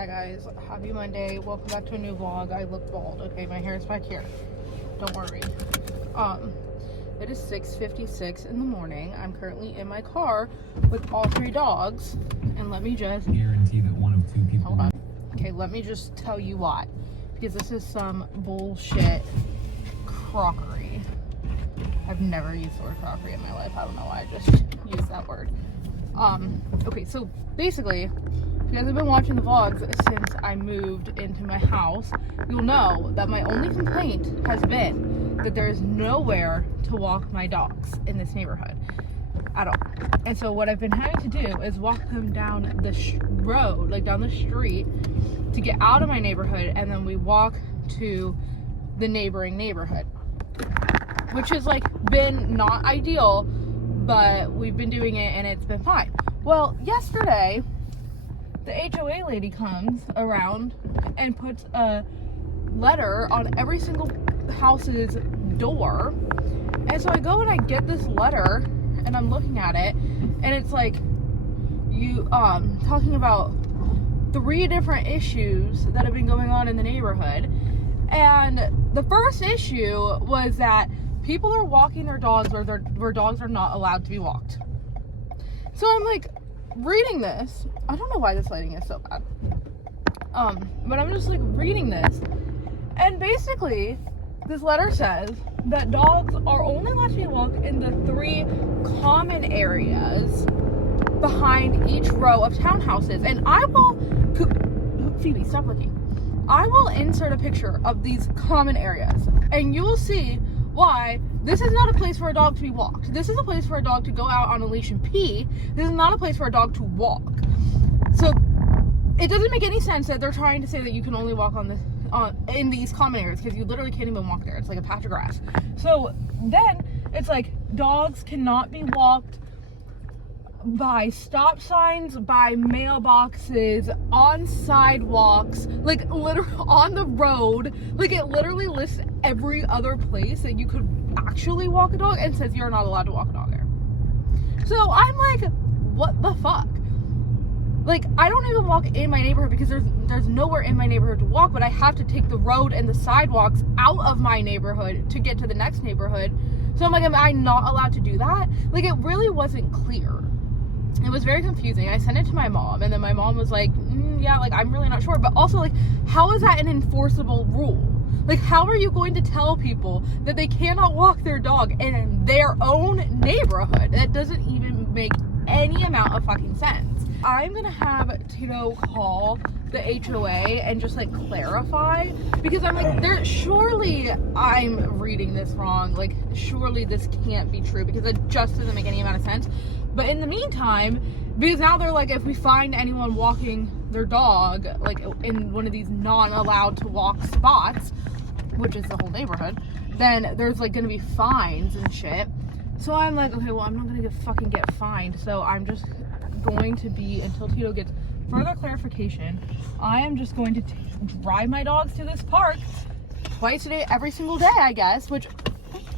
Hi guys, happy Monday. Welcome back to a new vlog. I look bald, okay? My hair is back here. Don't worry. It is 6:56 in the morning. I'm currently in my car with all three dogs. And let me just guarantee that one of two people. Hold on. Okay, let me just tell you why. Because this is some bullshit crockery. I've never used the word crockery in my life. I don't know why I just used that word. Okay, so basically, if you guys have been watching the vlogs since I moved into my house, you'll know that my only complaint has been that there is nowhere to walk my dogs in this neighborhood at all. And so what I've been having to do is walk them down the road, like down the street, to get out of my neighborhood, and then we walk to the neighboring neighborhood, which has like been not ideal, but we've been doing it and it's been fine. Well, yesterday the HOA lady comes around and puts a letter on every single house's door. And so I go and I get this letter and I'm looking at it, and it's like you talking about 3 different issues that have been going on in the neighborhood. And the first issue was that people are walking their dogs where dogs are not allowed to be walked. So I'm like reading this. I don't know why this lighting is so bad. But I'm just like reading this, and basically this letter says that dogs are only allowed to be walked in the 3 common areas behind each row of townhouses. And I will, Phoebe, stop looking. I will insert a picture of these common areas, and you will see why this is not a place for a dog to be walked. This is a place for a dog to go out on a leash and pee. This is not a place for a dog to walk. So it doesn't make any sense that they're trying to say that you can only walk in these common areas, because you literally can't even walk there. It's like a patch of grass. So then it's like dogs cannot be walked by stop signs, by mailboxes, on sidewalks, like literally on the road. Like it literally lists every other place that you could actually walk a dog and says you're not allowed to walk a dog there. So I'm like, what the fuck? Like, I don't even walk in my neighborhood because there's nowhere in my neighborhood to walk, but I have to take the road and the sidewalks out of my neighborhood to get to the next neighborhood. So I'm like, am I not allowed to do that? Like, it really wasn't clear. It was very confusing. I sent it to my mom, and then my mom was like, yeah, like, I'm really not sure. But also, like, how is that an enforceable rule? Like, how are you going to tell people that they cannot walk their dog in their own neighborhood? That doesn't even make any amount of fucking sense. I'm gonna have Tito call the HOA and just like clarify, because I'm like, surely I'm reading this wrong. Like, surely this can't be true, because it just doesn't make any amount of sense. But in the meantime, because now they're like, if we find anyone walking their dog like in one of these non-allowed to walk spots, which is the whole neighborhood, then there's like gonna be fines and shit. So I'm like, okay, well, I'm not gonna fucking get fined. So I'm just going to be, until Tito gets further clarification, I am just going to drive my dogs to this park twice a day, every single day, I guess. Which,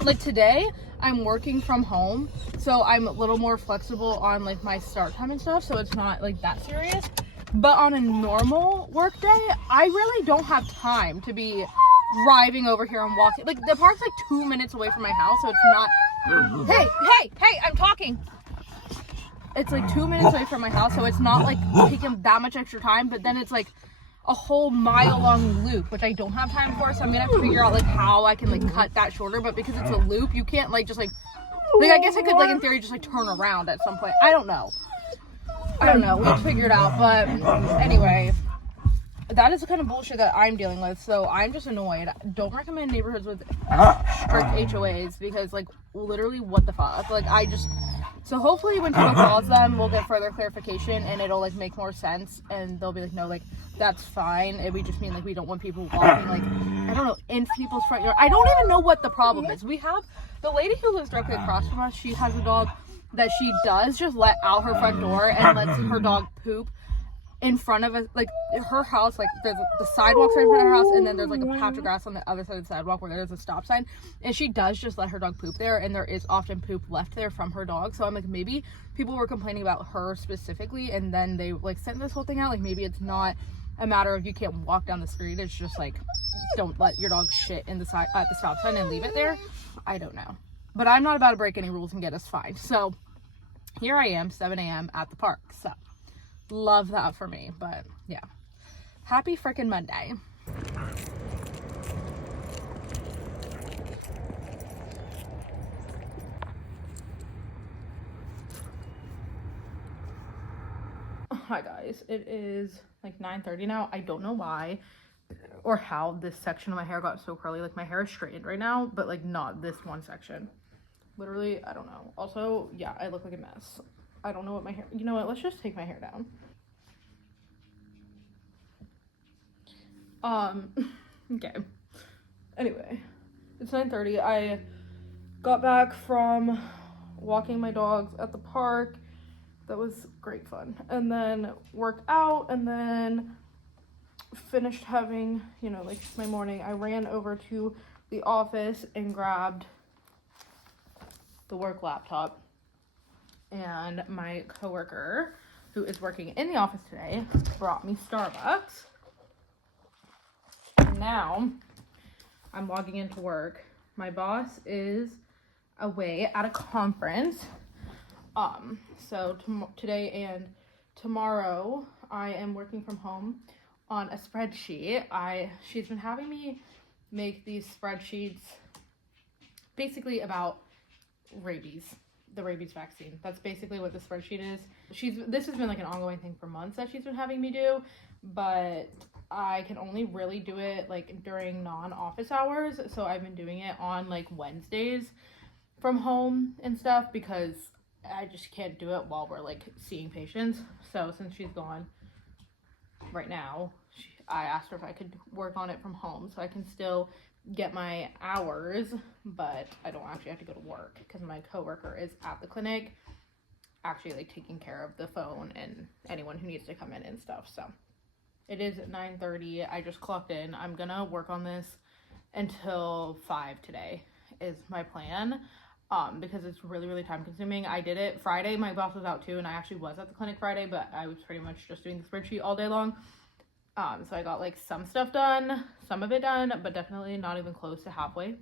like, today I'm working from home, so I'm a little more flexible on like my start time and stuff, so it's not like that serious. But on a normal work day, I really don't have time to be driving over here and walking. Like, the park's like 2 minutes away from my house, so it's not. Hey, I'm talking. It's like 2 minutes away from my house, so it's not like taking that much extra time. But then it's like a whole mile-long loop, which I don't have time for. So I'm gonna have to figure out like how I can like cut that shorter. But because it's a loop, you can't like just like I guess I could like in theory just like turn around at some point. I don't know. We'll figure it out. But anyway, that is the kind of bullshit that I'm dealing with. So I'm just annoyed. Don't recommend neighborhoods with strict HOAs, because like literally what the fuck. Like so hopefully when Tito calls them, we'll get further clarification and it'll like make more sense, and they'll be like, no, like that's fine. And we just mean like we don't want people walking like, I don't know, in people's front yard. I don't even know what the problem is. We have the lady who lives directly across from us. She has a dog that she does just let out her front door and lets her dog poop in front of us, like her house. Like there's the sidewalks right in front of her house, and then there's like a patch of grass on the other side of the sidewalk where there's a stop sign, and she does just let her dog poop there, and there is often poop left there from her dog. So I'm like, maybe people were complaining about her specifically, and then they like sent this whole thing out, like maybe it's not a matter of you can't walk down the street. It's just like, don't let your dog shit in the side at the stop sign and leave it there. I don't know. But I'm not about to break any rules and get us fined. So here I am, 7 a.m. at the park. So love that for me. But yeah, happy freaking Monday. Hi guys, it is like 9:30 now. I don't know why or how this section of my hair got so curly. Like my hair is straightened right now, but like not this one section. Literally, I don't know. Also, yeah, I look like a mess. I don't know what my hair, you know what, let's just take my hair down. Okay. Anyway, it's 9:30. I got back from walking my dogs at the park. That was great fun. And then worked out, and then finished having, you know, like my morning. I ran over to the office and grabbed the work laptop, and my coworker who is working in the office today brought me Starbucks. And now I'm logging into work. My boss is away at a conference. So today and tomorrow I am working from home on a spreadsheet. She's been having me make these spreadsheets basically about rabies, the rabies vaccine. That's basically what the spreadsheet is. This has been like an ongoing thing for months that she's been having me do, but I can only really do it like during non-office hours. So I've been doing it on like Wednesdays from home and stuff because I just can't do it while we're like seeing patients. So since she's gone right now, I asked her if I could work on it from home so I can still get my hours, but I don't actually have to go to work because my coworker is at the clinic actually like taking care of the phone and anyone who needs to come in and stuff. So it is 9:30. I just clocked in. I'm gonna work on this until 5 today is my plan. Because it's really, really time consuming. I did it Friday. My boss was out too, and I actually was at the clinic Friday, but I was pretty much just doing the spreadsheet all day long. So I got like some stuff done, some of it done, but definitely not even close to halfway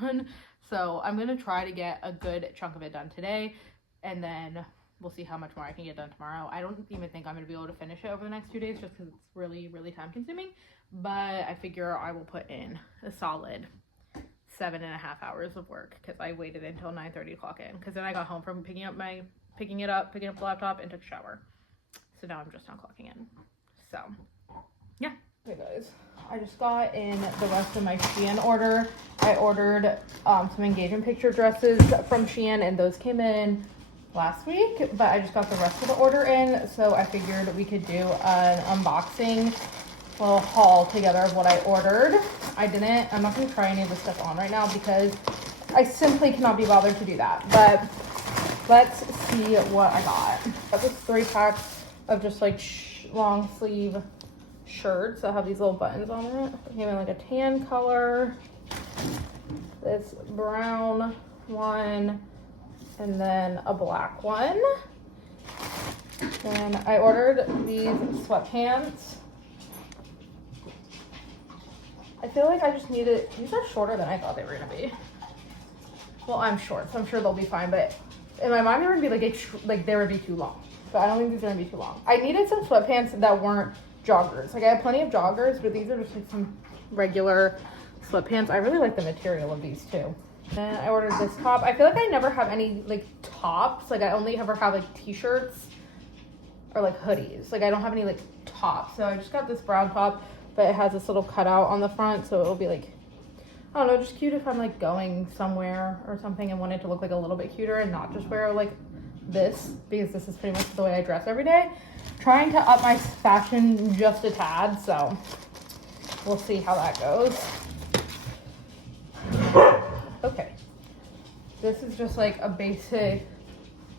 done. So I'm going to try to get a good chunk of it done today, and then we'll see how much more I can get done tomorrow. I don't even think I'm going to be able to finish it over the next 2 days just because it's really, really time consuming, but I figure I will put in a solid 7.5 hours of work because I waited until 9:30 to clock in, because then I got home from picking up the laptop and took a shower. So now I'm just not clocking in. So yeah. Hey guys, I just got in the rest of my Shein order. I ordered some engagement picture dresses from Shein, and those came in last week, but I just got the rest of the order in, so I figured we could do an unboxing little haul together of what I ordered. I'm not going to try any of this stuff on right now because I simply cannot be bothered to do that, but let's see what I got. I got this 3-pack of just like long sleeve shirts that have these little buttons on it. It came in like a tan color, this brown one, and then a black one. Then I ordered these sweatpants. I feel like I just needed, these are shorter than I thought they were going to be. Well, I'm short, so I'm sure they'll be fine, but in my mind, they were going to be like they would be too long. But I don't think these are going to be too long. I needed some sweatpants that weren't joggers. Like I have plenty of joggers, but these are just like some regular sweatpants. I really like the material of these too. Then I ordered this top. I feel like I never have any like tops. Like I only ever have like t-shirts or like hoodies. Like I don't have any like tops. So I just got this brown top, but it has this little cutout on the front, so it'll be like, I don't know, just cute if I'm like going somewhere or something and want it to look like a little bit cuter and not just wear like this, because this is pretty much the way I dress every day. Trying to up my fashion just a tad, so we'll see how that goes. Okay, this is just like a basic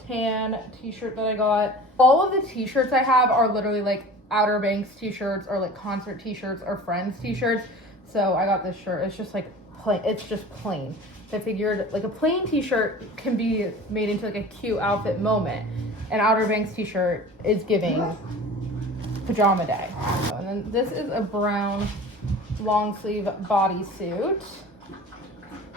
tan t-shirt that I got. All of the t-shirts I have are literally like Outer Banks t-shirts or like concert t-shirts or Friends t-shirts. So I got this shirt. It's just like plain. It's just plain. So I figured like a plain t-shirt can be made into like a cute outfit moment. An Outer Banks t-shirt is giving pajama day. And then this is a brown long sleeve bodysuit.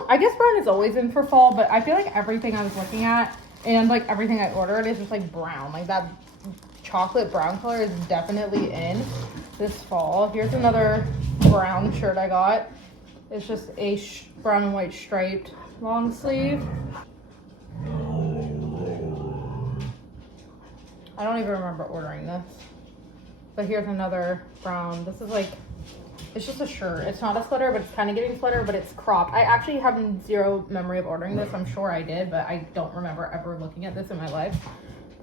I guess brown is always in for fall, but I feel like everything I was looking at and like everything I ordered is just like brown. Like that chocolate brown color is definitely in this fall. Here's another brown shirt I got. It's just a brown and white striped long sleeve. I don't even remember ordering this. But here's another brown. This is like, it's just a shirt. It's not a sweater, but it's kind of getting sweater, but it's cropped. I actually have zero memory of ordering this. I'm sure I did, but I don't remember ever looking at this in my life.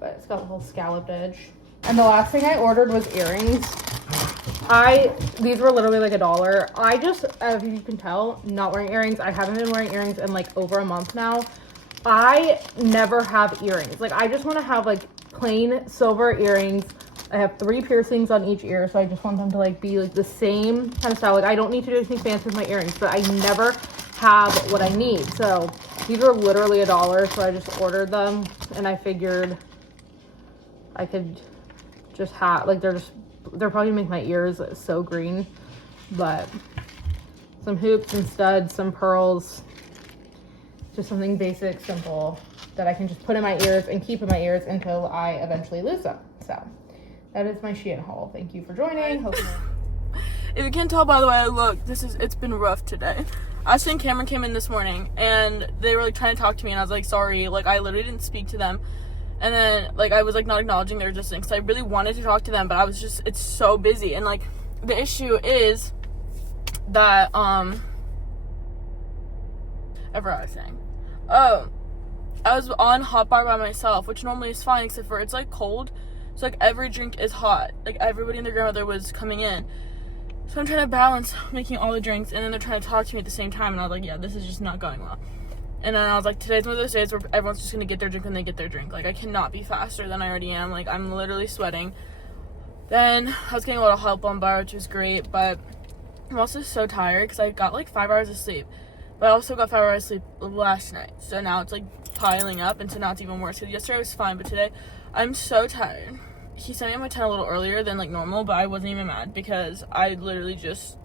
But it's got a little scalloped edge. And the last thing I ordered was earrings. These were literally like $1. I just, as you can tell, not wearing earrings. I haven't been wearing earrings in like over a month now. I never have earrings. Like I just want to have like plain silver earrings. I have 3 piercings on each ear, so I just want them to like be like the same kind of style. Like I don't need to do anything fancy with my earrings, but I never have what I need. So these were literally $1, so I just ordered them, and I figured I could just have, like they're probably gonna make my ears so green, but some hoops and studs, some pearls, just something basic, simple that I can just put in my ears and keep in my ears until I eventually lose them. So that is my Shein haul. Thank you for joining. If you can't tell by the way I look, it's been rough today. Ashley and Cameron came in this morning and they were like trying to talk to me, and I was like, sorry, like I literally didn't speak to them. And then like I was like not acknowledging their existence. I really wanted to talk to them, but I was just, it's so busy. And like the issue is that ever I was saying, oh, I was on hot bar by myself, which normally is fine except for it's like cold. So like every drink is hot. Like everybody and their grandmother was coming in. So I'm trying to balance making all the drinks, and then they're trying to talk to me at the same time, and I was like, yeah, this is just not going well. And then I was like, today's one of those days where everyone's just gonna get their drink when they get their drink. Like I cannot be faster than I already am. Like I'm literally sweating. Then I was getting a little help on bar, which was great, but I'm also so tired because I got like 5 hours of sleep. But I also got 5 hours of sleep last night. So now it's like piling up, and so now it's even worse. Because yesterday was fine, but today I'm so tired. He sent me on my 10 a little earlier than like normal, but I wasn't even mad because I literally just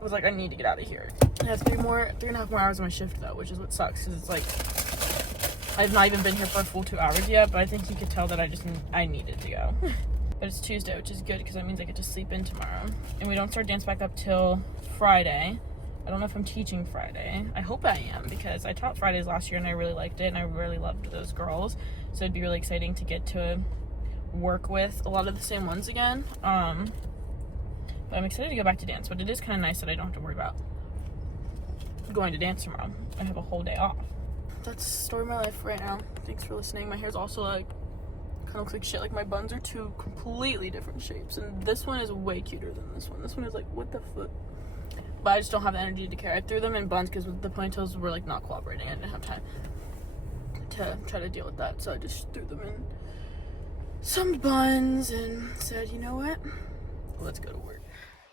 was like, I need to get out of here. I have 3.5 more hours of my shift though, which is what sucks because it's like I've not even been here for a full 2 hours yet, but I think he could tell that I needed to go. But it's Tuesday, which is good because that means I get to sleep in tomorrow. And we don't start dance back up till Friday. I don't know if I'm teaching Friday. I hope I am because I taught Fridays last year and I really liked it and I really loved those girls. So it'd be really exciting to get to work with a lot of the same ones again. But I'm excited to go back to dance, but it is kind of nice that I don't have to worry about going to dance tomorrow. I have a whole day off. That's the story of my life right now. Thanks for listening. My hair's also like kind of looks like shit. Like my buns are 2 completely different shapes, and this one is way cuter than this one. This one is like, what the fuck? But I just don't have the energy to care. I threw them in buns because the ponytails were like not cooperating. I didn't have time to try to deal with that, so I just threw them in some buns and said, you know what, let's go to work.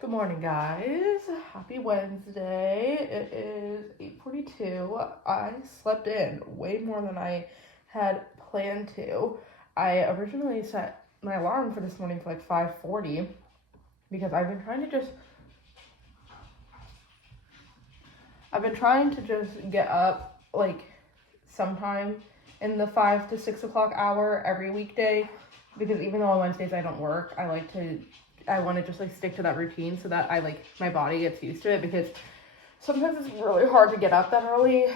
Good morning, guys. Happy Wednesday. It is 8:42. I slept in way more than I had planned to. I originally set my alarm for this morning for like 5:40 because I've been trying to just get up like sometime in the 5 to 6 o'clock hour every weekday, because even though on Wednesdays I don't work, I want to just like stick to that routine so that I like my body gets used to it, because sometimes it's really hard to get up that early,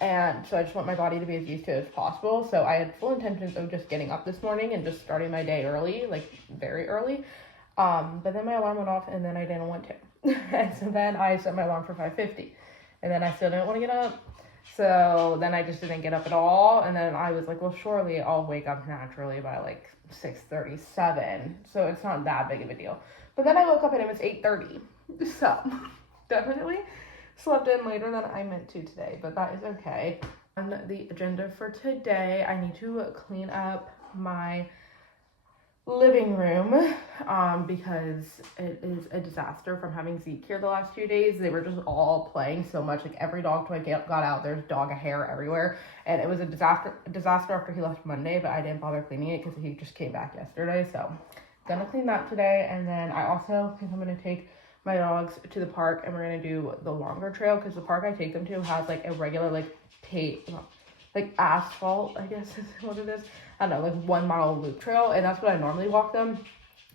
and so I just want my body to be as used to it as possible. So I had full intentions of just getting up this morning and just starting my day early, like very early, but then my alarm went off and then I didn't want to. And so then I set my alarm for 5:50 and then I still didn't want to get up. So then I just didn't get up at all, and then I was like, well, surely I'll wake up naturally by like 6:37, so it's not that big of a deal. But then I woke up and it was 8:30, so definitely slept in later than I meant to today, but that is okay. On the agenda for today, I need to clean up my living room because it is a disaster from having Zeke here the last few days. They were just all playing so much. Like every dog toy got out, there's dog hair everywhere, and it was a disaster after he left Monday, but I didn't bother cleaning it because he just came back yesterday. So gonna clean that today, and then I also think I'm gonna take my dogs to the park, and we're gonna do the longer trail, because the park I take them to has like a regular like asphalt, I guess is what it is. I don't know, like 1 mile loop trail, and that's what I normally walk them.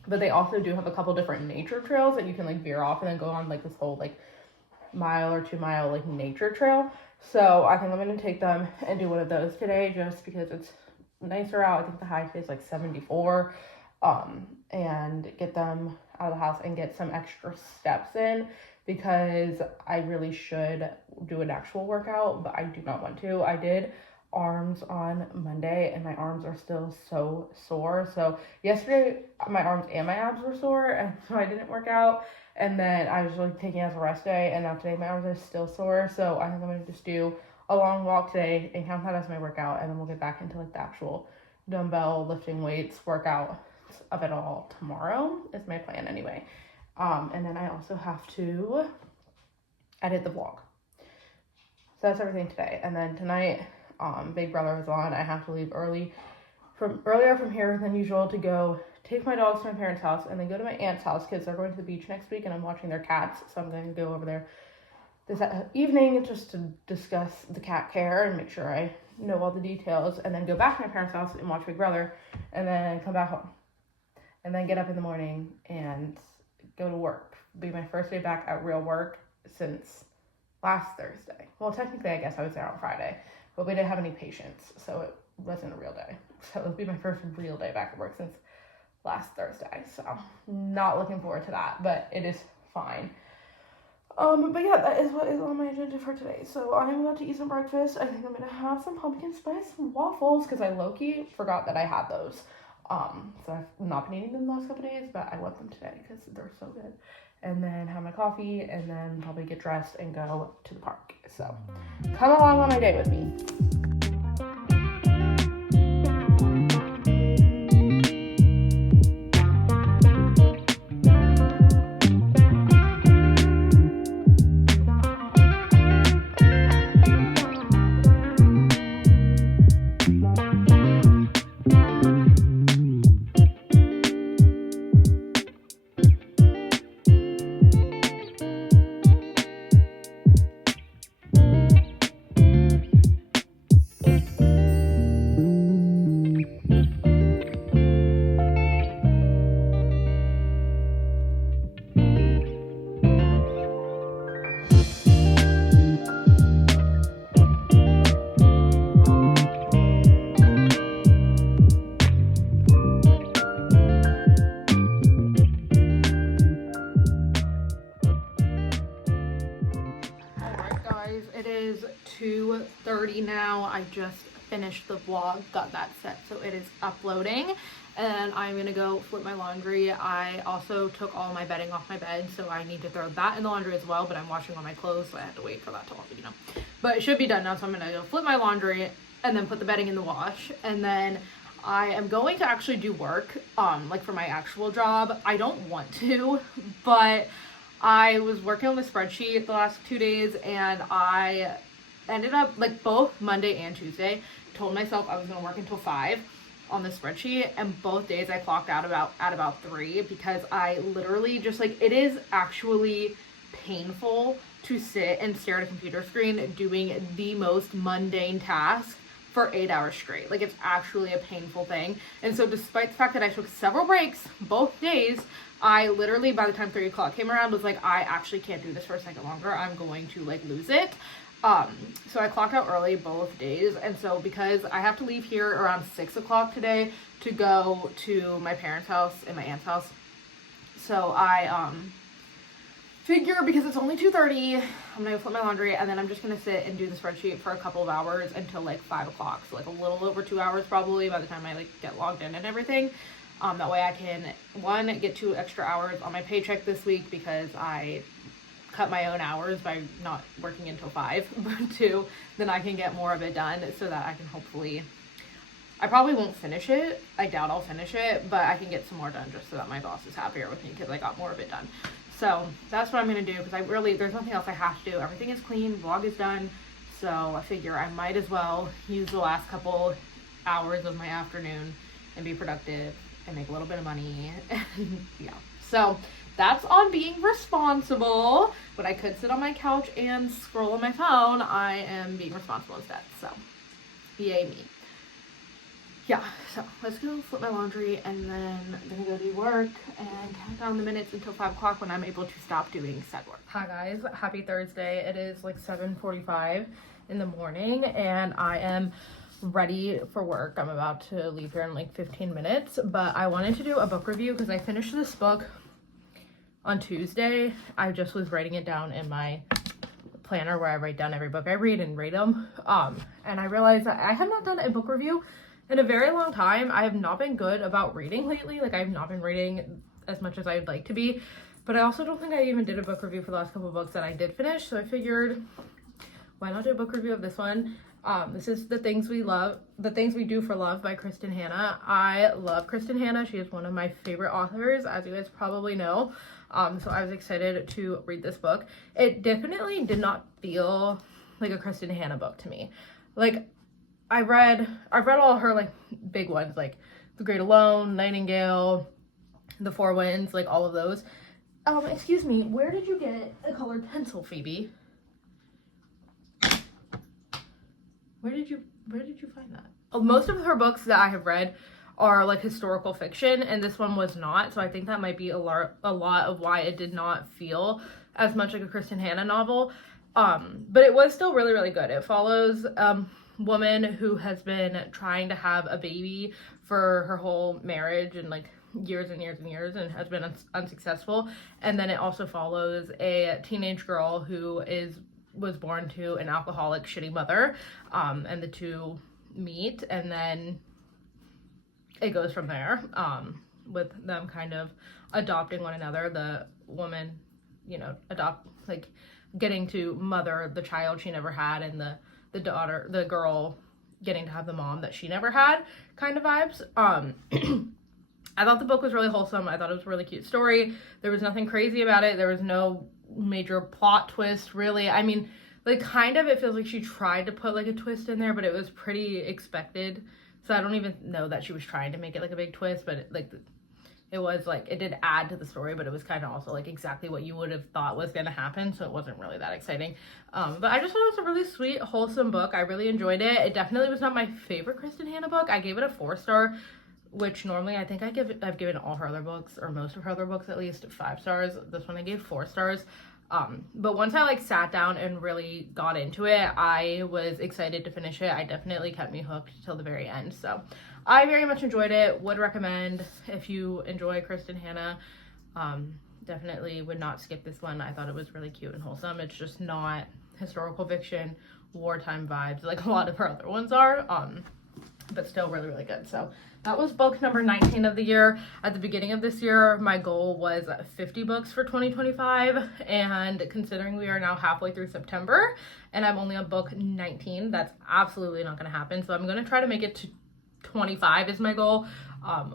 But they also do have a couple different nature trails that you can like veer off and then go on like this whole like mile or 2 mile like nature trail. So I think I'm gonna take them and do one of those today, just because it's nicer out. I think the high is like 74, and get them out of the house and get some extra steps in, because I really should do an actual workout, but I do not want to. I did arms on Monday and my arms are still so sore. So yesterday my arms and my abs were sore, and so I didn't work out, and then I was like taking it as a rest day, and now today my arms are still sore. So I think I'm gonna just do a long walk today and count that as my workout, and then we'll get back into like the actual dumbbell lifting weights workout of it all tomorrow is my plan anyway. And then I also have to edit the vlog. So that's everything today. And then tonight, Big Brother is on. I have to leave earlier from here than usual to go take my dogs to my parents' house and then go to my aunt's house, because they're going to the beach next week and I'm watching their cats. So I'm going to go over there this evening just to discuss the cat care and make sure I know all the details, and then go back to my parents' house and watch Big Brother, and then come back home, and then get up in the morning and go to work. It'll be my first day back at real work since last Thursday. Well, technically, I guess I was there on Friday, but we didn't have any patients, so it wasn't a real day. So it'll be my first real day back at work since last Thursday. So not looking forward to that, but it is fine. But yeah, that is what is on my agenda for today. So I'm about to eat some breakfast. I think I'm gonna have some pumpkin spice waffles, because I low-key forgot that I had those. So I've not been eating them the last couple days, but I want them today because they're so good. And then have my coffee, and then probably get dressed and go to the park. So come along on my day with me. It is 2:30 now. I just finished the vlog, got that set, so it is uploading, and I'm gonna go flip my laundry. I also took all my bedding off my bed, so I need to throw that in the laundry as well, but I'm washing all my clothes, so I have to wait for that to all, but it should be done now. So I'm gonna go flip my laundry and then put the bedding in the wash, and then I am going to actually do work, like for my actual job. I don't want to, but I was working on the spreadsheet the last 2 days, and I ended up, like, both Monday and Tuesday, told myself I was going to work until 5 on the spreadsheet, and both days I clocked out at about 3, because I literally just, like, it is actually painful to sit and stare at a computer screen doing the most mundane task for 8 hours straight. Like, it's actually a painful thing. And so despite the fact that I took several breaks both days, I literally, by the time 3 o'clock came around, was like, I actually can't do this for a second longer. I'm going to, like, lose it. So I clocked out early both days. And so because I have to leave here around 6 o'clock today to go to my parents' house and my aunt's house. So I, figure, because it's only 2:30, I'm gonna go flip my laundry, and then I'm just gonna sit and do the spreadsheet for a couple of hours until like 5 o'clock. So like a little over 2 hours probably by the time I like get logged in and everything. That way I can, 1, get 2 extra hours on my paycheck this week, because I cut my own hours by not working until 5, but 2, then I can get more of it done, so that I can hopefully, I probably won't finish it, I doubt I'll finish it, but I can get some more done just so that my boss is happier with me, because I got more of it done. So that's what I'm going to do, because there's nothing else I have to do. Everything is clean, vlog is done, so I figure I might as well use the last couple hours of my afternoon and be productive and make a little bit of money. Yeah. So that's on being responsible. When I could sit on my couch and scroll on my phone, I am being responsible instead. So yay me. Yeah, so let's go flip my laundry, and then I'm gonna go do work and count down the minutes until 5 o'clock when I'm able to stop doing said work. Hi guys, happy Thursday. It is like 7:45 in the morning and I am ready for work. I'm about to leave here in like 15 minutes, but I wanted to do a book review because I finished this book on Tuesday. I just was writing it down in my planner where I write down every book I read and rate them. And I realized that I have not done a book review in a very long time. I have not been good about reading lately. Like, I have not been reading as much as I'd like to be, but I also don't think I even did a book review for the last couple of books that I did finish. So I figured, why not do a book review of this one? This is The Things We Do for Love by Kristin Hannah. I love Kristin Hannah. She is one of my favorite authors, as you guys probably know. So I was excited to read this book. It definitely did not feel like a Kristin Hannah book to me. Like, I've read all her like big ones, like The Great Alone, Nightingale, The Four Winds, like all of those. Excuse me, where did you get a colored pencil, Phoebe? Where did you find that? Most of her books that I have read are like historical fiction, and this one was not, so I think that might be a lot of why it did not feel as much like a Kristin Hannah novel. But it was still really, really good. It follows woman who has been trying to have a baby for her whole marriage and like years and years and years, and has been unsuccessful. And then it also follows a teenage girl who was born to an alcoholic, shitty mother, and the two meet, and then it goes from there, with them kind of adopting one another. The woman, getting to mother the child she never had, and the girl getting to have the mom that she never had, kind of vibes. I thought the book was really wholesome. I thought it was a really cute story. There was nothing crazy about it. There was no major plot twist, really. I mean, like, kind of, it feels like she tried to put like a twist in there, but it was pretty expected. So I don't even know that she was trying to make it like a big twist, but it did add to the story, but it was kind of also like exactly what you would have thought was going to happen, so it wasn't really that exciting. But I just thought it was a really sweet, wholesome book. I really enjoyed it. It definitely was not my favorite Kristin Hannah book. I gave it a 4-star, which normally I think I've given all her other books, or most of her other books at least, 5 stars. This one I gave 4 stars. But once I like sat down and really got into it, I was excited to finish it. I definitely kept me hooked till the very end. So I very much enjoyed it. Would recommend if you enjoy Kristin Hannah. Definitely would not skip this one. I thought it was really cute and wholesome. It's just not historical fiction, wartime vibes like a lot of her other ones are. But still really, really good. So that was book number 19 of the year. At the beginning of this year, my goal was 50 books for 2025. And considering we are now halfway through September and I'm only on book 19, that's absolutely not going to happen. So I'm going to try to make it to 25 is my goal,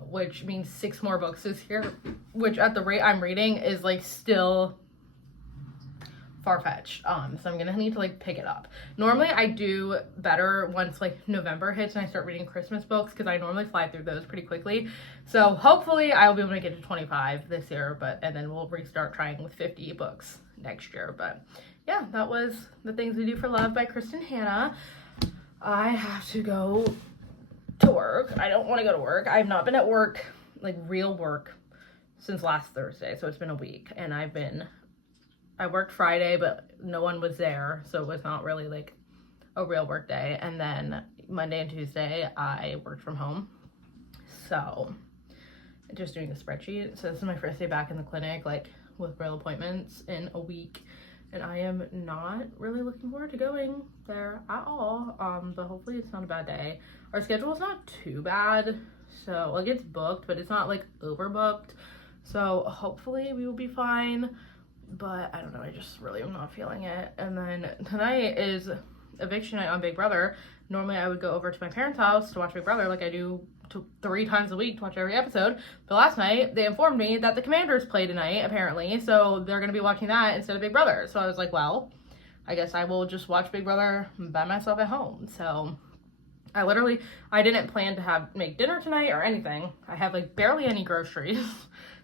which means 6 more books this year, which at the rate I'm reading is like still far-fetched. So I'm gonna need to like pick it up. Normally I do better once like November hits and I start reading Christmas books, because I normally fly through those pretty quickly. So hopefully I will be able to get to 25 this year, and then we'll restart trying with 50 books next year. But yeah, that was The Things We Do for Love by Kristin Hannah. I have to go to work. I don't want to go to work. I've not been at work, like real work, since last Thursday, so it's been a week, and I worked Friday, but no one was there, so it was not really like a real work day. And then Monday and Tuesday, I worked from home. So just doing a spreadsheet. So this is my first day back in the clinic, like with real appointments in a week. And I am not really looking forward to going there at all. But hopefully it's not a bad day. Our schedule is not too bad. So like it's booked, but it's not like overbooked. So hopefully we will be fine. But I don't know, I just really am not feeling it. And then tonight is eviction night on Big Brother. Normally I would go over to my parents' house to watch Big Brother, like I do 3 times a week to watch every episode. But last night they informed me that the Commanders play tonight, apparently, so they're going to be watching that instead of Big Brother. So I was like, well, I guess I will just watch Big Brother by myself at home. So I didn't plan to make dinner tonight or anything. I have like barely any groceries.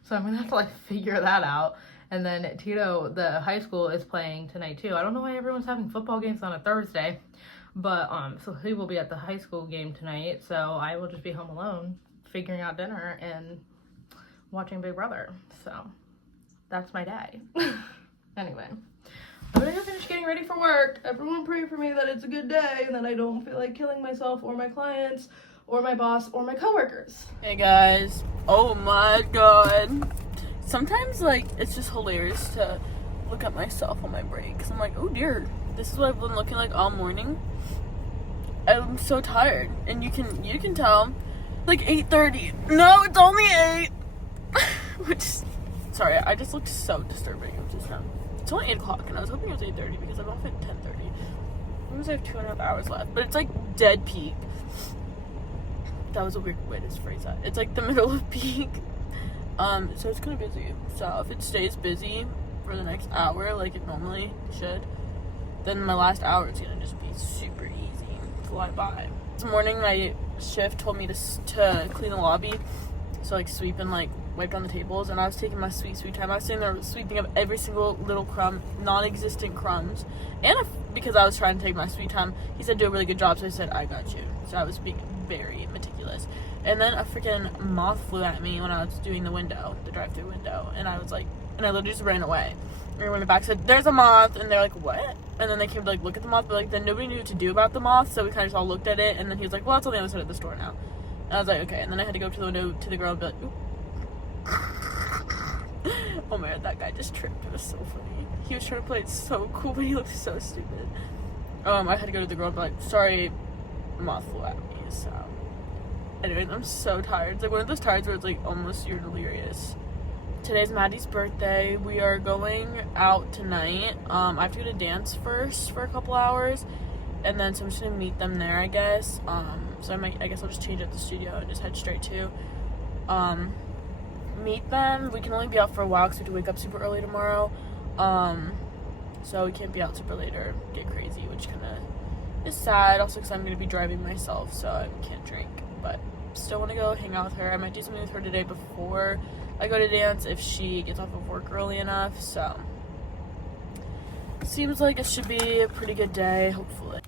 So I'm gonna have to like figure that out. And then Tito, the high school, is playing tonight too. I don't know why everyone's having football games on a Thursday. But so he will be at the high school game tonight. So I will just be home alone figuring out dinner and watching Big Brother. So that's my day. Anyway, I'm gonna go finish getting ready for work. Everyone pray for me that it's a good day and that I don't feel like killing myself or my clients or my boss or my coworkers. Hey guys, oh my god. Sometimes like it's just hilarious to look at myself on my break because I'm like, oh dear, this is what I've been looking like all morning. I'm so tired, and you can tell. Like 8:30. No, it's only 8. Which, sorry, I just looked so disturbing just now. It's only 8 o'clock, and I was hoping it was 8:30 because I'm off at 10:30. I was have 2.5 hours left, but it's like dead peak. That was a weird way to phrase that. It's like the middle of peak. So it's kind of busy. So if it stays busy for the next hour, like it normally should, then my last hour is gonna just be super easy to fly by. This morning, my shift told me to clean the lobby, so like sweep and like wipe down the tables, and I was taking my sweet time. I was sitting there sweeping up every single little crumb, non-existent crumbs, and because I was trying to take my sweet time, he said do a really good job, so I said I got you. So I was being very meticulous. And then a freaking moth flew at me when I was doing the drive-through window, and I was like, and I literally just ran away. And when the back said, there's a moth, and they're like, what? And then they came to like look at the moth, but like then nobody knew what to do about the moth, so we kind of just all looked at it, and then he was like, well, it's on the other side of the store now. And I was like, okay, and then I had to go up to the window to the girl and be like, oop. Oh my god, that guy just tripped. It was so funny. He was trying to play it so cool, but he looked so stupid. I had to go to the girl and be like, sorry, moth flew at me, so. Anyways, I'm so tired. It's like one of those times where it's like almost you're delirious. Today's Maddie's birthday. We are going out tonight. I have to go to dance first for a couple hours, and then so I'm just gonna meet them there, I guess. So I guess I'll just change up the studio and just head straight to meet them. We can only be out for a while because we have to wake up super early tomorrow. So we can't be out super late or get crazy, which kind of is sad. Also because I'm gonna be driving myself, so I can't drink. But still want to go hang out with her. I might do something with her today before I go to dance if she gets off of work early enough. So seems like it should be a pretty good day, hopefully.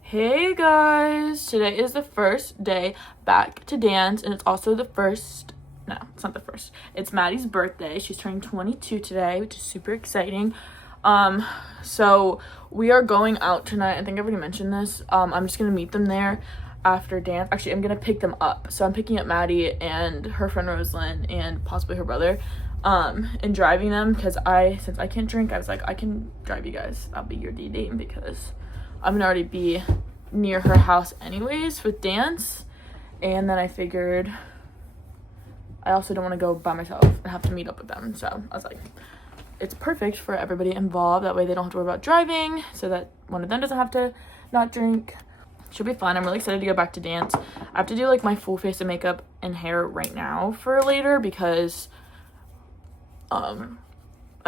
Hey guys, today is the first day back to dance, and it's also the first, no, it's not the first, it's Maddie's birthday. She's turning 22 today, which is super exciting. So we are going out tonight. I think I already mentioned this. I'm just gonna meet them there after dance. Actually, I'm gonna pick them up. So I'm picking up Maddie and her friend Rosalind and possibly her brother, and driving them because since I can't drink, I was like, I can drive you guys. I'll be your DD because I'm gonna already be near her house anyways with dance. And then I figured I also don't want to go by myself and have to meet up with them. So I was like, it's perfect for everybody involved. That way they don't have to worry about driving, so that one of them doesn't have to not drink. Should be fun. I'm really excited to go back to dance. I have to do like my full face of makeup and hair right now for later because I'm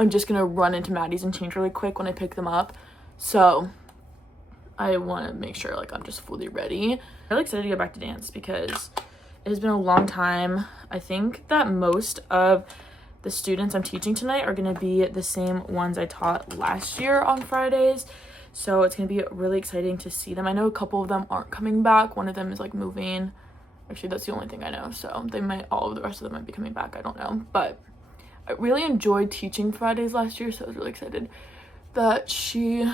just gonna run into Maddie's and change really quick when I pick them up. So I want to make sure like I'm just fully ready. I'm really excited to go back to dance because it has been a long time. I think that most of the students I'm teaching tonight are gonna be the same ones I taught last year on Fridays. So it's going to be really exciting to see them. I know a couple of them aren't coming back. One of them is like moving. Actually, that's the only thing I know. So all of the rest of them might be coming back. I don't know. But I really enjoyed teaching Fridays last year. So I was really excited that she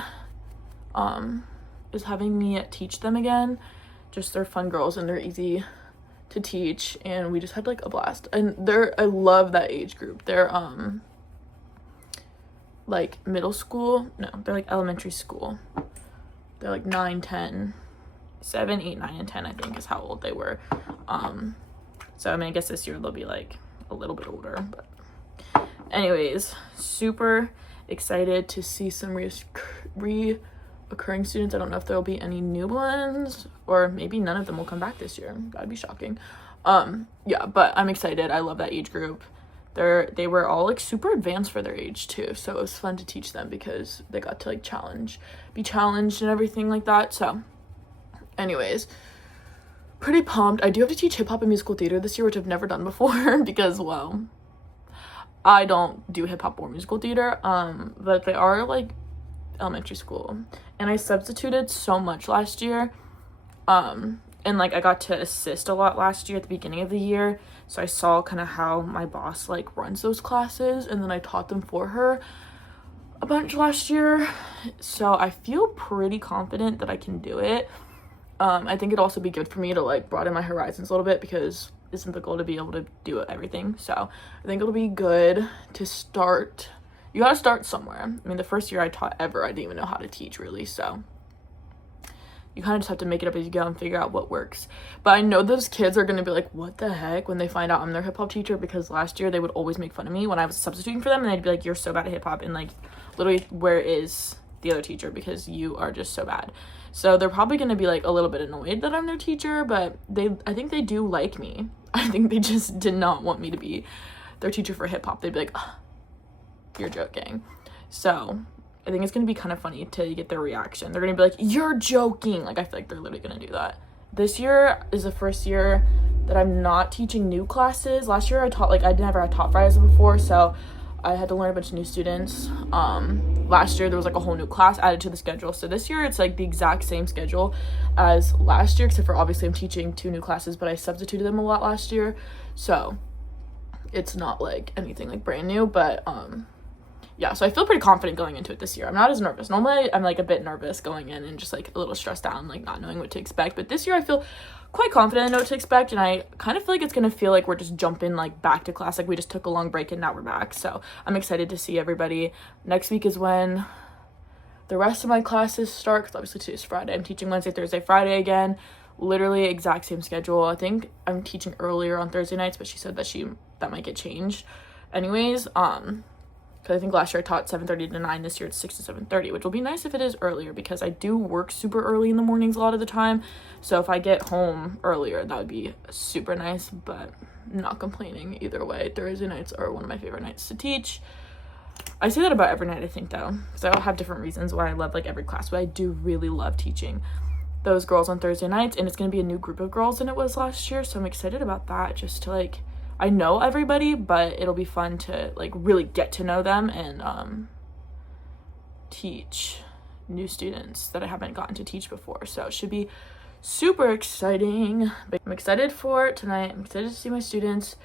is having me teach them again. Just they're fun girls and they're easy to teach. And we just had like a blast. And I love that age group. They're like middle school. No, they're like elementary school. They're like 9, 10, 7, 8, 9, and 10, I think is how old they were. So I mean, I guess this year they'll be like a little bit older, but anyways, super excited to see some reoccurring students. I don't know if there'll be any new ones or maybe none of them will come back this year. That'd be shocking. Yeah, but I'm excited. I love that age group. They were all like super advanced for their age too, so it was fun to teach them because they got to like be challenged and everything like that. So anyways, pretty pumped. I do have to teach hip-hop and musical theater this year, which I've never done before because, well, I don't do hip-hop or musical theater, but they are like elementary school, and I substituted so much last year, and like I got to assist a lot last year at the beginning of the year, so I saw kind of how my boss like runs those classes, and then I taught them for her a bunch last year, so I feel pretty confident that I can do it. I think it'd also be good for me to like broaden my horizons a little bit, because isn't the goal to be able to do everything? So I think it'll be good to start. You gotta start somewhere. I mean, the first year I taught ever, I didn't even know how to teach really, so you kind of just have to make it up as you go and figure out what works. But I know those kids are gonna be like, what the heck, when they find out I'm their hip-hop teacher, because last year they would always make fun of me when I was substituting for them, and they'd be like, you're so bad at hip-hop, and like, literally, where is the other teacher, because you are just so bad. So they're probably gonna be like a little bit annoyed that I'm their teacher, but I think they do like me. I think they just did not want me to be their teacher for hip-hop. They'd be like, oh, you're joking. So I think it's gonna be kind of funny to get their reaction. They're gonna be like, you're joking. Like, I feel like they're literally gonna do that. This year is the first year that I'm not teaching new classes. Last year I never had taught Fridays before, so I had to learn a bunch of new students. Last year there was like a whole new class added to the schedule, so this year it's like the exact same schedule as last year, except for obviously I'm teaching 2 new classes, but I substituted them a lot last year, so it's not like anything like brand new. But yeah, so I feel pretty confident going into it this year. I'm not as nervous. Normally I'm like a bit nervous going in and just like a little stressed out and like not knowing what to expect, but this year I feel quite confident I know what to expect, and I kind of feel like it's gonna feel like we're just jumping like back to class, like we just took a long break and now we're back. So I'm excited to see everybody. Next week is when the rest of my classes start, because obviously today's Friday. I'm teaching Wednesday, Thursday, Friday again, literally exact same schedule. I think I'm teaching earlier on Thursday nights, but she said that might get changed anyways, because I think last year I taught 7:30 to 9. This year it's 6 to 7:30, which will be nice if it is earlier, because I do work super early in the mornings a lot of the time. So if I get home earlier, that would be super nice, but I'm not complaining either way. Thursday nights are one of my favorite nights to teach. I say that about every night, I think, though, because I all have different reasons why I love like every class, but I do really love teaching those girls on Thursday nights, and it's going to be a new group of girls than it was last year, so I'm excited about that, just to like, I know everybody, but it'll be fun to like really get to know them and teach new students that I haven't gotten to teach before. So it should be super exciting. But I'm excited for tonight. I'm excited to see my students,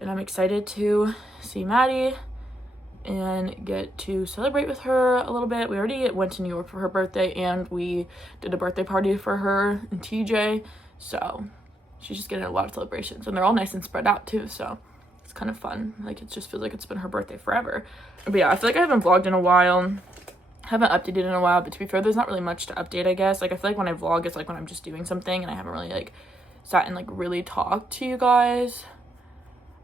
and I'm excited to see Maddie and get to celebrate with her a little bit. We already went to New York for her birthday, and we did a birthday party for her and TJ, so she's just getting a lot of celebrations, and they're all nice and spread out too, so it's kind of fun. Like, it just feels like it's been her birthday forever. But yeah, I feel like I haven't vlogged in a while, haven't updated in a while, but to be fair, there's not really much to update, I guess. Like, I feel like when I vlog, it's like when I'm just doing something, and I haven't really like sat and like really talked to you guys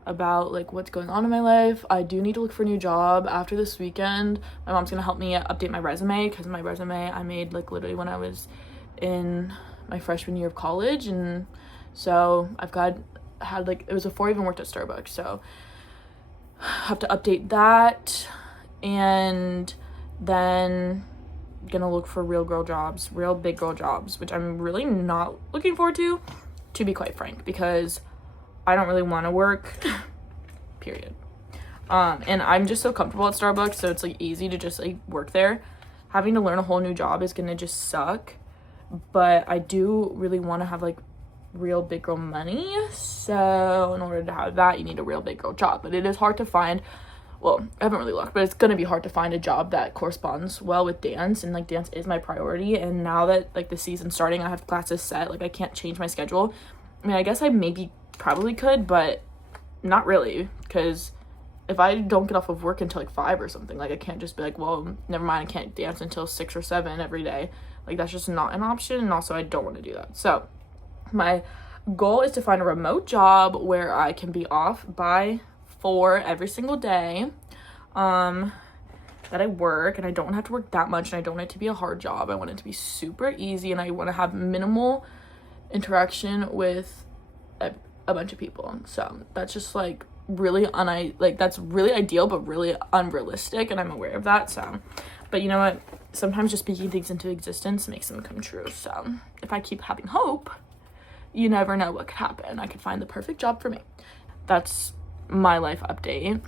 about like what's going on in my life. I do need to look for a new job after this weekend. My mom's gonna help me update my resume, because my resume I made like literally when I was in my freshman year of college, and so it was before I even worked at Starbucks, so I have to update that, and then gonna look for real big girl jobs, which I'm really not looking forward to be quite frank, because I don't really want to work, period. And I'm just so comfortable at Starbucks, so it's like easy to just like work there. Having to learn a whole new job is gonna just suck, but I do really want to have like real big girl money, so in order to have that, you need a real big girl job. But it is hard to find, well, I haven't really looked, but it's gonna be hard to find a job that corresponds well with dance, and like dance is my priority. And now that like the season's starting, I have classes set, like I can't change my schedule. I mean, I guess I probably could, but not really, because if I don't get off of work until like 5 or something, like I can't just be like, well, never mind, I can't dance until 6 or 7 every day. Like, that's just not an option, and also I don't want to do that. So my goal is to find a remote job where I can be off by 4 every single day, that I work, and I don't have to work that much, and I don't want it to be a hard job. I want it to be super easy, and I want to have minimal interaction with a bunch of people. So that's just like really that's really ideal, but really unrealistic, and I'm aware of that. So, but you know what, sometimes just speaking things into existence makes them come true. So if I keep having hope, you never know what could happen. I could find the perfect job for me. That's my life update.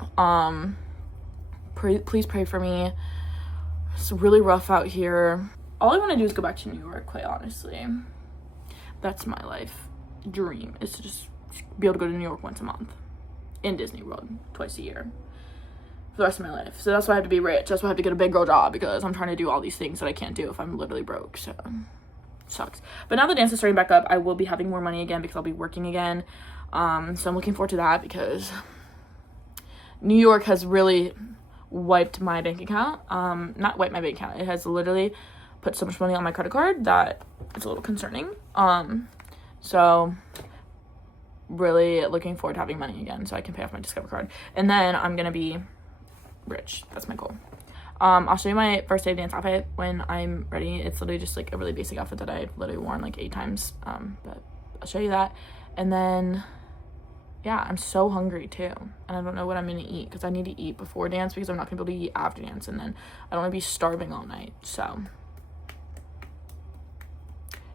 Please pray for me. It's really rough out here. All I want to do is go back to New York, quite honestly. That's my life dream, is to just be able to go to New York once a month, in Disney World twice a year for the rest of my life. So that's why I have to be rich. That's why I have to get a big girl job, because I'm trying to do all these things that I can't do if I'm literally broke. So sucks. But now the dance is starting back up, I will be having more money again because I'll be working again. So I'm looking forward to that, because New York has really wiped my bank account. Not wiped my bank account, it has literally put so much money on my credit card that it's a little concerning. So really looking forward to having money again so I can pay off my Discover card, and then I'm gonna be rich. That's my goal. I'll show you my first day dance outfit when I'm ready. It's literally just like a really basic outfit that I've literally worn like 8 times, but I'll show you that. And then yeah, I'm so hungry too, and I don't know what I'm gonna eat, because I need to eat before dance, because I'm not gonna be able to eat after dance, and then I don't want to be starving all night. So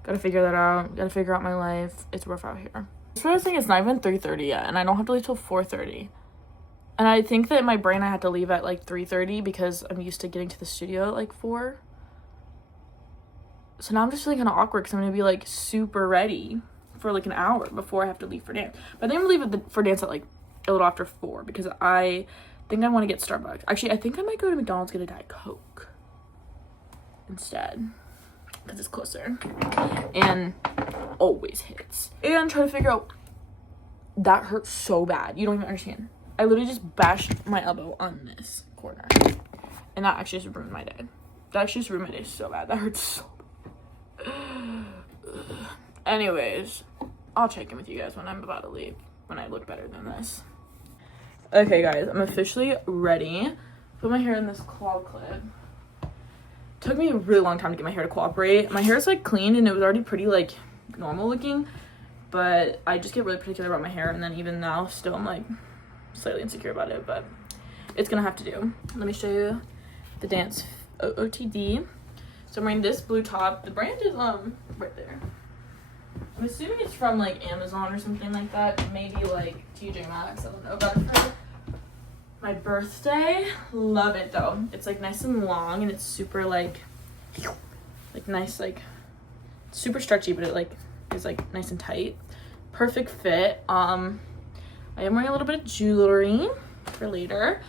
gotta figure that out. Gotta figure out my life. It's rough out here. That's what I was saying. It's not even 3:30 yet, and I don't have to leave till 4:30. And I think that in my brain I had to leave at like 3:30 because I'm used to getting to the studio at like 4. So now I'm just feeling kind of awkward, because I'm gonna be like super ready for like an hour before I have to leave for dance. But I think I'm gonna leave for dance at like a little after 4, because I think I want to get Starbucks. Actually, I think I might go to McDonald's, get a Diet Coke instead, because it's closer and always hits. And try to figure out, that hurts so bad, you don't even understand. I literally just bashed my elbow on this corner, and that actually just ruined my day. That actually just ruined my day so bad. That hurts so bad. Anyways, I'll check in with you guys when I'm about to leave, when I look better than this. Okay guys, I'm officially ready. Put my hair in this claw clip. Took me a really long time to get my hair to cooperate. My hair is like clean, and it was already pretty like normal looking, but I just get really particular about my hair, and then even now still I'm like slightly insecure about it, but it's gonna have to do. Let me show you the dance OOTD. So I'm wearing this blue top. The brand is right there. I'm assuming it's from like Amazon or something like that, maybe like TJ Maxx. I don't know about it. For my birthday, love it though. It's like nice and long, and it's super like nice, like super stretchy, but it like is like nice and tight. Perfect fit. I am wearing a little bit of jewelry for later.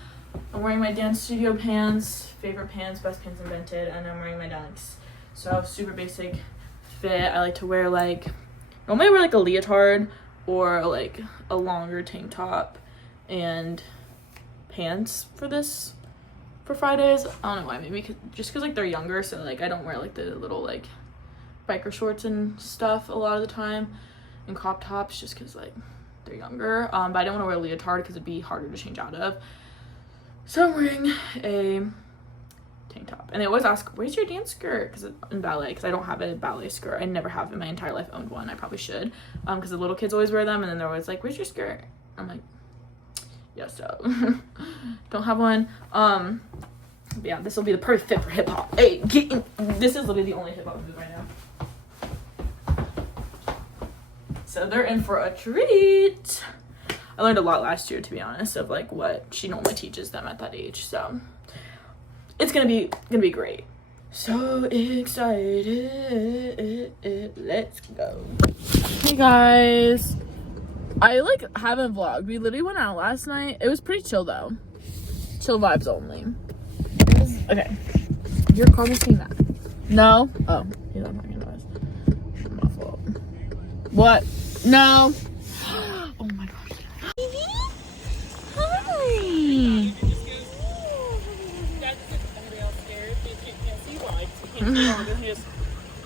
I'm wearing my dance studio pants, favorite pants, best pants invented, and I'm wearing my Dunks. So super basic fit. I like to wear like, normally I wear like a leotard or like a longer tank top and pants for this, for Fridays. I don't know why, maybe just because like they're younger, so like I don't wear like the little like biker shorts and stuff a lot of the time, and crop tops, just because like they're younger. But I don't want to wear a leotard because it'd be harder to change out of. So I'm wearing a tank top, and they always ask, where's your dance skirt? Because in ballet, because I don't have a ballet skirt. I never have in my entire life owned one. I probably should, because the little kids always wear them, and then they're always like, where's your skirt? I'm like, yeah, so don't have one. But yeah, this will be the perfect fit for hip-hop. Hey, this is literally the only hip-hop move right now. So they're in for a treat. I learned a lot last year, to be honest, of like what she normally teaches them at that age. So it's gonna be great. So excited. Let's go. Hey guys. I like haven't vlogged. We literally went out last night. It was pretty chill though. Chill vibes only. Okay. Your car was saying that. No? Oh, he's not talking to us. My fault. What? No. Oh my gosh. Hi.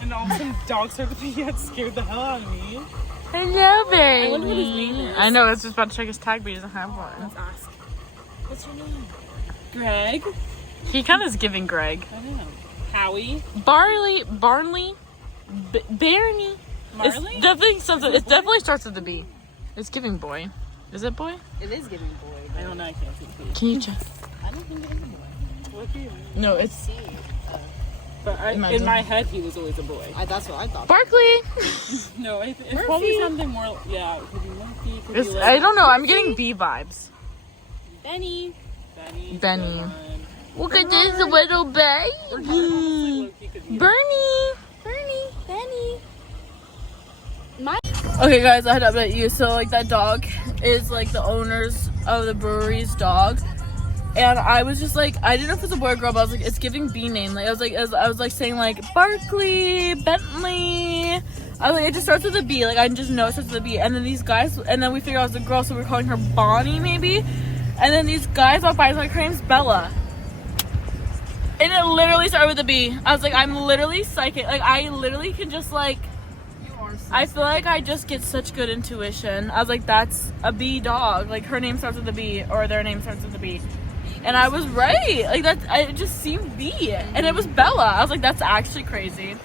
And all of a sudden, dogs started looking at me. It scared the hell out of me. Hello, baby. I wonder what his name is. I know. I was just about to check his tag, but he doesn't have one. Let's ask. What's your name? Greg? He kind of is giving Greg. I don't know. Howie? Barney. Marley? It's definitely something. It definitely starts with the B. It's giving boy. Is it boy? It is giving boy. I don't know. I can't see the Can you check? I don't think it is a boy. What do you mean? No, it's. See. But in my head, he was always a boy. That's what I thought. Barkley. No, it's probably something more. Yeah, it could be Murphy. Could be like I don't know. I'm getting B vibes. Benny. Benny. Look at this little baby. Bernie. Benny. Okay, guys, I had to update you. So, like, that dog is, like, the owners of the brewery's dog. And I was just, like, I didn't know if it was a boy or girl, but I was, like, it's giving B name. Like, I was, like, saying, like, Barkley, Bentley. I was, like, it just starts with a B. Like, I just know it starts with a B. And then these guys, and then we figured out it was a girl, so we were calling her Bonnie, maybe. And then these guys walked by, and like, her name's Bella. And it literally started with a B. I was, like, I'm literally psychic. Like, I literally can just, like, I feel like I just get such good intuition. I was like, that's a B dog. Like, her name starts with a B, or their name starts with a B. And I was right. Like, it just seemed B. And it was Bella. I was like, that's actually crazy.